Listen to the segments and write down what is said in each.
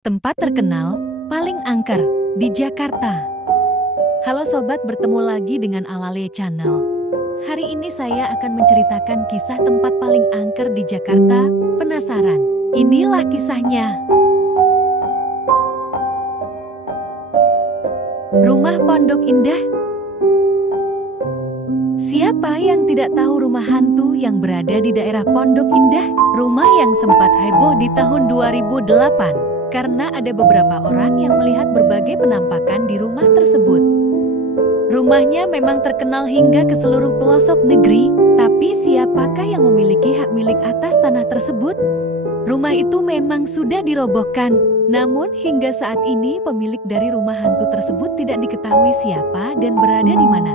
Tempat terkenal paling angker di Jakarta. Halo sobat, bertemu lagi dengan Alale Channel. Hari ini saya akan menceritakan kisah tempat paling angker di Jakarta. Penasaran? Inilah kisahnya. Rumah Pondok Indah. Siapa yang tidak tahu rumah hantu yang berada di daerah Pondok Indah? Rumah yang sempat heboh di tahun 2008. Karena ada beberapa orang yang melihat berbagai penampakan di rumah tersebut. Rumahnya memang terkenal hingga ke seluruh pelosok negeri, tapi siapakah yang memiliki hak milik atas tanah tersebut? Rumah itu memang sudah dirobohkan, namun hingga saat ini pemilik dari rumah hantu tersebut tidak diketahui siapa dan berada di mana.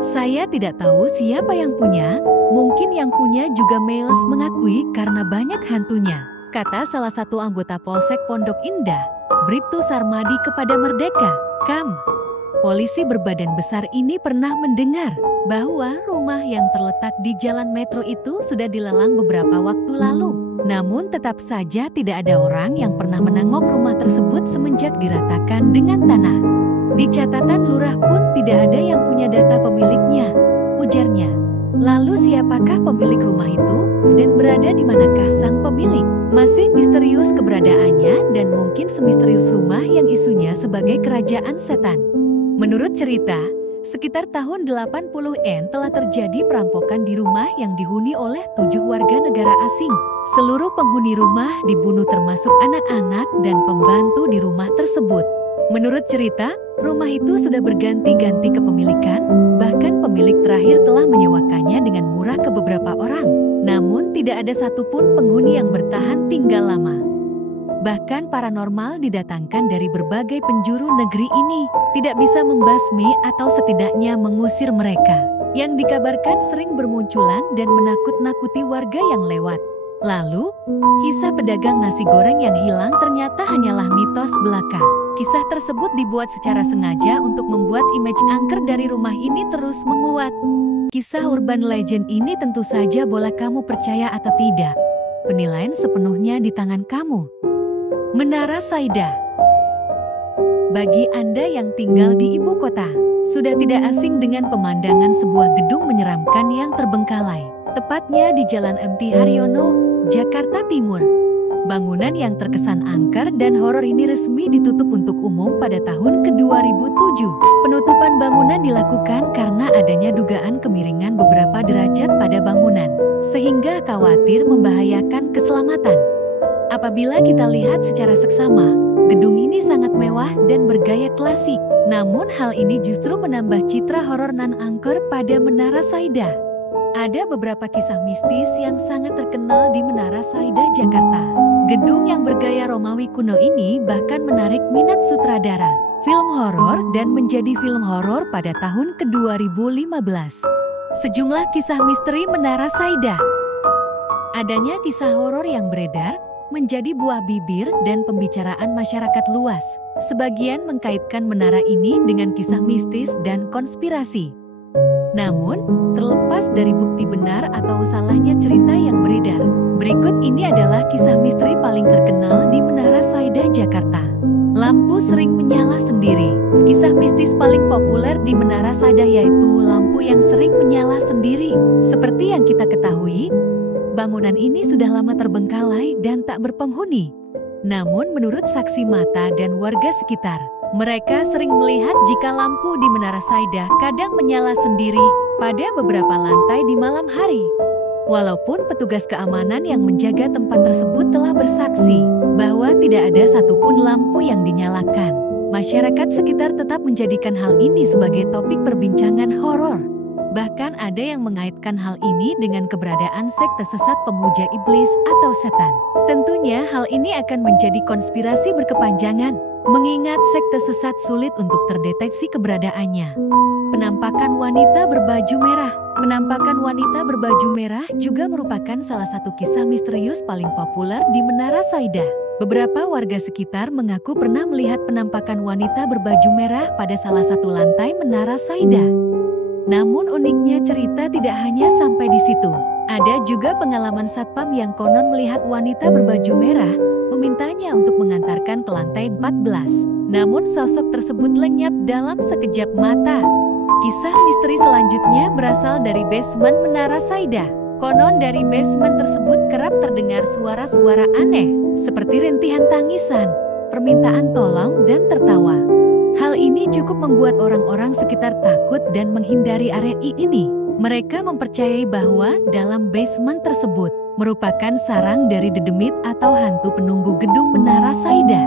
Saya tidak tahu siapa yang punya, mungkin yang punya juga males mengakui karena banyak hantunya. Kata salah satu anggota Polsek Pondok Indah, Bribtu Sarmadi kepada Merdeka. Polisi berbadan besar ini pernah mendengar bahwa rumah yang terletak di Jalan Metro itu sudah dilelang beberapa waktu lalu. Namun tetap saja tidak ada orang yang pernah menengok rumah tersebut semenjak diratakan dengan tanah. Di catatan lurah pun tidak ada yang punya data pemiliknya, ujarnya. Lalu siapakah pemilik rumah itu dan berada di manakah sang pemilik? Masih misterius keberadaannya dan mungkin semisterius rumah yang isunya sebagai kerajaan setan. Menurut cerita, sekitar tahun 80-an telah terjadi perampokan di rumah yang dihuni oleh 7 warga negara asing. Seluruh penghuni rumah dibunuh termasuk anak-anak dan pembantu di rumah tersebut. Menurut cerita, rumah itu sudah berganti-ganti kepemilikan, bahkan pemilik terakhir telah menyewakannya dengan murah ke beberapa orang. Namun tidak ada satupun penghuni yang bertahan tinggal lama. Bahkan paranormal didatangkan dari berbagai penjuru negeri ini, tidak bisa membasmi atau setidaknya mengusir mereka, yang dikabarkan sering bermunculan dan menakut-nakuti warga yang lewat. Lalu, kisah pedagang nasi goreng yang hilang ternyata hanyalah mitos belaka. Kisah tersebut dibuat secara sengaja untuk membuat image angker dari rumah ini terus menguat. Kisah urban legend ini tentu saja boleh kamu percaya atau tidak. Penilaian sepenuhnya di tangan kamu. Menara Saida. Bagi Anda yang tinggal di ibu kota, sudah tidak asing dengan pemandangan sebuah gedung menyeramkan yang terbengkalai. Tepatnya di Jalan MT Haryono, Jakarta Timur. Bangunan yang terkesan angker dan horor ini resmi ditutup untuk umum pada tahun ke-2007. Penutupan bangunan dilakukan karena adanya dugaan kemiringan beberapa derajat pada bangunan, sehingga khawatir membahayakan keselamatan. Apabila kita lihat secara seksama, gedung ini sangat mewah dan bergaya klasik. Namun hal ini justru menambah citra horor nan angker pada Menara Saida. Ada beberapa kisah mistis yang sangat terkenal di Menara Saida, Jakarta. Gedung yang bergaya Romawi kuno ini bahkan menarik minat sutradara film horor dan menjadi film horor pada tahun ke-2015. Sejumlah kisah misteri Menara Saida. Adanya kisah horor yang beredar menjadi buah bibir dan pembicaraan masyarakat luas. Sebagian mengkaitkan menara ini dengan kisah mistis dan konspirasi. Namun, terlepas dari bukti benar atau salahnya cerita yang beredar, berikut ini adalah kisah misteri paling terkenal di Menara Saida, Jakarta. Lampu sering menyala sendiri. Kisah mistis paling populer di Menara Saida yaitu lampu yang sering menyala sendiri. Seperti yang kita ketahui, bangunan ini sudah lama terbengkalai dan tak berpenghuni. Namun menurut saksi mata dan warga sekitar, mereka sering melihat jika lampu di Menara Saida kadang menyala sendiri pada beberapa lantai di malam hari. Walaupun petugas keamanan yang menjaga tempat tersebut telah bersaksi bahwa tidak ada satupun lampu yang dinyalakan, masyarakat sekitar tetap menjadikan hal ini sebagai topik perbincangan horor. Bahkan ada yang mengaitkan hal ini dengan keberadaan sekte sesat pemuja iblis atau setan. Tentunya hal ini akan menjadi konspirasi berkepanjangan, mengingat sekte sesat sulit untuk terdeteksi keberadaannya. Penampakan wanita berbaju merah. Penampakan wanita berbaju merah juga merupakan salah satu kisah misterius paling populer di Menara Saida. Beberapa warga sekitar mengaku pernah melihat penampakan wanita berbaju merah pada salah satu lantai Menara Saida. Namun uniknya cerita tidak hanya sampai di situ. Ada juga pengalaman satpam yang konon melihat wanita berbaju merah memintanya untuk mengantarkan ke lantai 14. Namun sosok tersebut lenyap dalam sekejap mata. Kisah misteri selanjutnya berasal dari basement Menara Saida. Konon dari basement tersebut kerap terdengar suara-suara aneh, seperti rintihan tangisan, permintaan tolong, dan tertawa. Hal ini cukup membuat orang-orang sekitar takut dan menghindari area ini. Mereka mempercayai bahwa dalam basement tersebut merupakan sarang dari dedemit atau hantu penunggu gedung Menara Saida.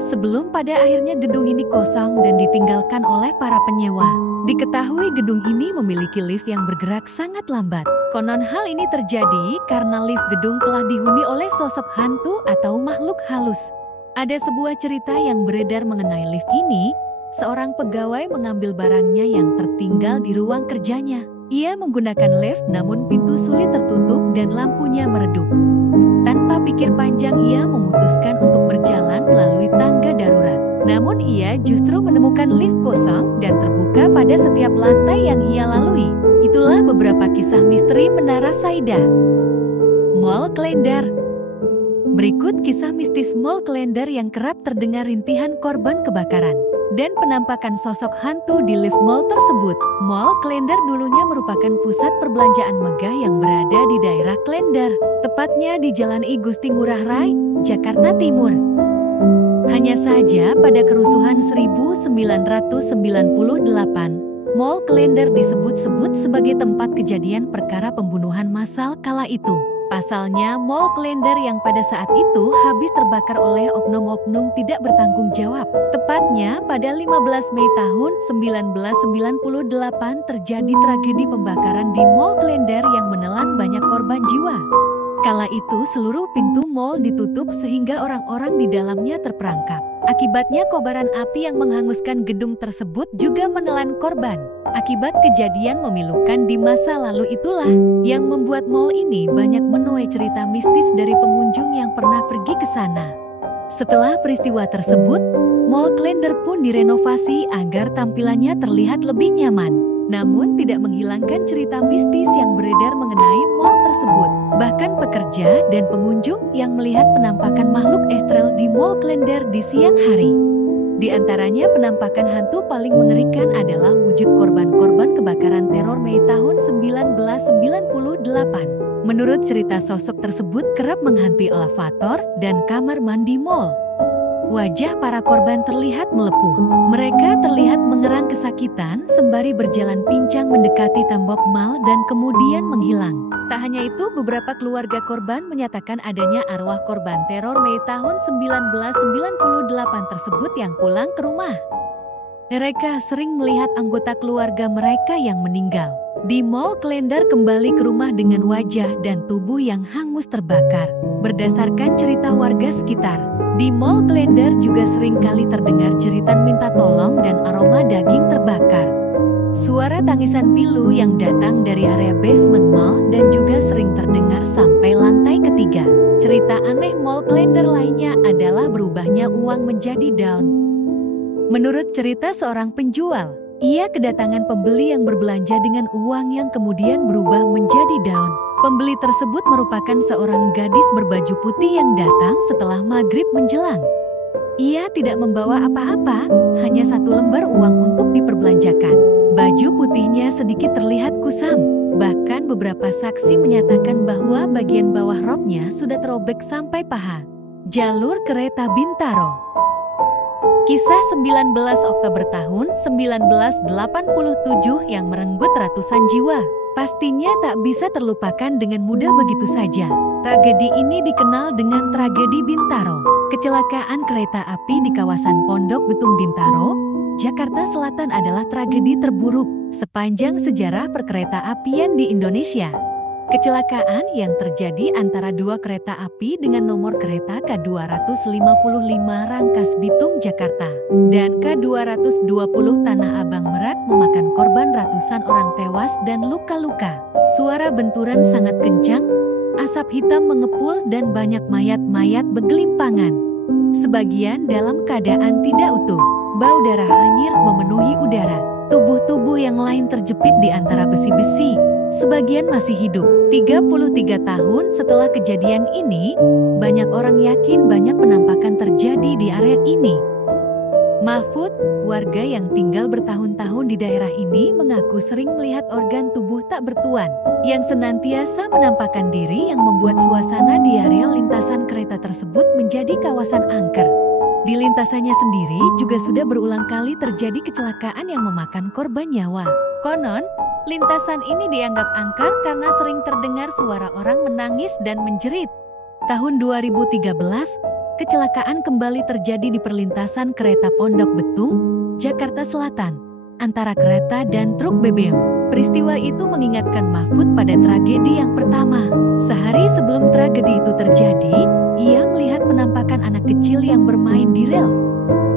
Sebelum pada akhirnya gedung ini kosong dan ditinggalkan oleh para penyewa. Diketahui gedung ini memiliki lift yang bergerak sangat lambat. Konon hal ini terjadi karena lift gedung telah dihuni oleh sosok hantu atau makhluk halus. Ada sebuah cerita yang beredar mengenai lift ini. Seorang pegawai mengambil barangnya yang tertinggal di ruang kerjanya. Ia menggunakan lift namun pintu sulit tertutup dan lampunya meredup. Tanpa pikir panjang ia memutuskan untuk berjalan melalui tangga darurat. Namun ia justru menemukan lift kosong dan terbuka pada setiap lantai yang ia lalui. Itulah beberapa kisah misteri Menara Saida. Mall Klender. Berikut kisah mistis Mall Klender yang kerap terdengar rintihan korban kebakaran dan penampakan sosok hantu di lift mall tersebut. Mall Klender dulunya merupakan pusat perbelanjaan megah yang berada di daerah Klender, tepatnya di Jalan I Gusti Ngurah Rai, Jakarta Timur. Hanya saja pada kerusuhan 1998, Mall Klender disebut-sebut sebagai tempat kejadian perkara pembunuhan massal kala itu. Pasalnya, Mall Klender yang pada saat itu habis terbakar oleh oknum-oknum tidak bertanggung jawab. Tepatnya pada 15 Mei tahun 1998 terjadi tragedi pembakaran di Mall Klender yang menelan banyak korban jiwa. Kala itu seluruh pintu mall ditutup sehingga orang-orang di dalamnya terperangkap. Akibatnya kobaran api yang menghanguskan gedung tersebut juga menelan korban. Akibat kejadian memilukan di masa lalu itulah yang membuat mall ini banyak menuai cerita mistis dari pengunjung yang pernah pergi ke sana. Setelah peristiwa tersebut, Mall Klender pun direnovasi agar tampilannya terlihat lebih nyaman. Namun tidak menghilangkan cerita mistis yang beredar mengenai mall tersebut. Bahkan pekerja dan pengunjung yang melihat penampakan makhluk astral di Mall Klender di siang hari. Di antaranya penampakan hantu paling mengerikan adalah wujud korban-korban kebakaran teror Mei tahun 1998. Menurut cerita sosok tersebut kerap menghantui elevator dan kamar mandi mall. Wajah para korban terlihat melepuh. Mereka terlihat mengerang kesakitan sembari berjalan pincang mendekati tembok mal dan kemudian menghilang. Tak hanya itu, beberapa keluarga korban menyatakan adanya arwah korban teror Mei tahun 1998 tersebut yang pulang ke rumah. Mereka sering melihat anggota keluarga mereka yang meninggal. Di Mall Klender kembali ke rumah dengan wajah dan tubuh yang hangus terbakar. Berdasarkan cerita warga sekitar, di Mall Klender juga sering kali terdengar jeritan minta tolong dan aroma daging terbakar. Suara tangisan pilu yang datang dari area basement mall dan juga sering terdengar sampai lantai ketiga. Cerita aneh Mall Klender lainnya adalah berubahnya uang menjadi daun. Menurut cerita seorang penjual, ia kedatangan pembeli yang berbelanja dengan uang yang kemudian berubah menjadi daun. Pembeli tersebut merupakan seorang gadis berbaju putih yang datang setelah maghrib menjelang. Ia tidak membawa apa-apa, hanya satu lembar uang untuk diperbelanjakan. Baju putihnya sedikit terlihat kusam. Bahkan beberapa saksi menyatakan bahwa bagian bawah roknya sudah terobek sampai paha. Jalur kereta Bintaro. Kisah 19 Oktober tahun 1987 yang merenggut ratusan jiwa. Pastinya tak bisa terlupakan dengan mudah begitu saja. Tragedi ini dikenal dengan tragedi Bintaro. Kecelakaan kereta api di kawasan Pondok Betung Bintaro, Jakarta Selatan adalah tragedi terburuk sepanjang sejarah perkereta-apian di Indonesia. Kecelakaan yang terjadi antara dua kereta api dengan nomor kereta K255 Rangkas Bitung Jakarta dan K220 Tanah Abang Merak memakan korban ratusan orang tewas dan luka-luka. Suara benturan sangat kencang, asap hitam mengepul dan banyak mayat-mayat bergelimpangan. Sebagian dalam keadaan tidak utuh, bau darah hanyir memenuhi udara. Tubuh-tubuh yang lain terjepit di antara besi-besi. Sebagian masih hidup. 33 tahun setelah kejadian ini, banyak orang yakin banyak penampakan terjadi di area ini. Mahfud, warga yang tinggal bertahun-tahun di daerah ini mengaku sering melihat organ tubuh tak bertuan yang senantiasa menampakkan diri yang membuat suasana di area lintasan kereta tersebut menjadi kawasan angker. Di lintasannya sendiri juga sudah berulang kali terjadi kecelakaan yang memakan korban nyawa. Konon, lintasan ini dianggap angker karena sering terdengar suara orang menangis dan menjerit. Tahun 2013, kecelakaan kembali terjadi di perlintasan kereta Pondok Betung, Jakarta Selatan, antara kereta dan truk BBM. Peristiwa itu mengingatkan Mahfud pada tragedi yang pertama. Sehari sebelum tragedi itu terjadi, ia melihat penampakan anak kecil yang bermain di rel.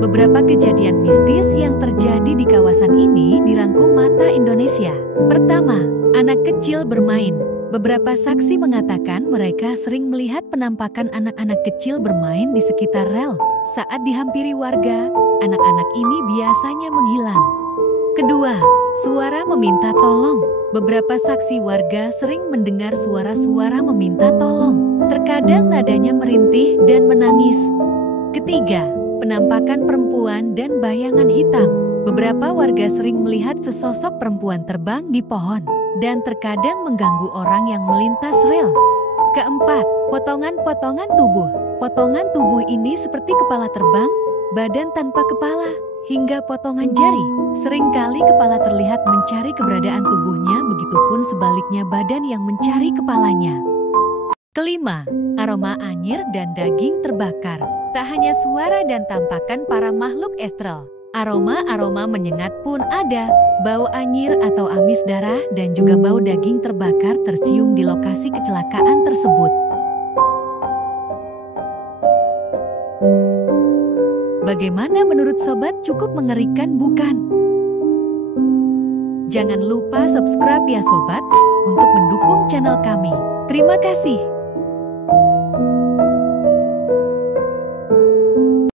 Beberapa kejadian mistis yang terjadi di kawasan ini dirangkum Mata Indonesia. Pertama, anak kecil bermain. Beberapa saksi mengatakan mereka sering melihat penampakan anak-anak kecil bermain di sekitar rel. Saat dihampiri warga, anak-anak ini biasanya menghilang. Kedua, suara meminta tolong. Beberapa saksi warga sering mendengar suara-suara meminta tolong. Terkadang nadanya merintih dan menangis. Ketiga, penampakan perempuan dan bayangan hitam. Beberapa warga sering melihat sesosok perempuan terbang di pohon dan terkadang mengganggu orang yang melintas rel. Keempat, potongan-potongan tubuh. Potongan tubuh ini seperti kepala terbang, badan tanpa kepala, hingga potongan jari. Seringkali kepala terlihat mencari keberadaan tubuhnya, begitupun sebaliknya badan yang mencari kepalanya. Kelima, aroma anyir dan daging terbakar. Tak hanya suara dan tampakan para makhluk astral, aroma-aroma menyengat pun ada. Bau anyir atau amis darah dan juga bau daging terbakar tercium di lokasi kecelakaan tersebut. Bagaimana menurut sobat? Cukup mengerikan bukan? Jangan lupa subscribe ya sobat, untuk mendukung channel kami. Terima kasih.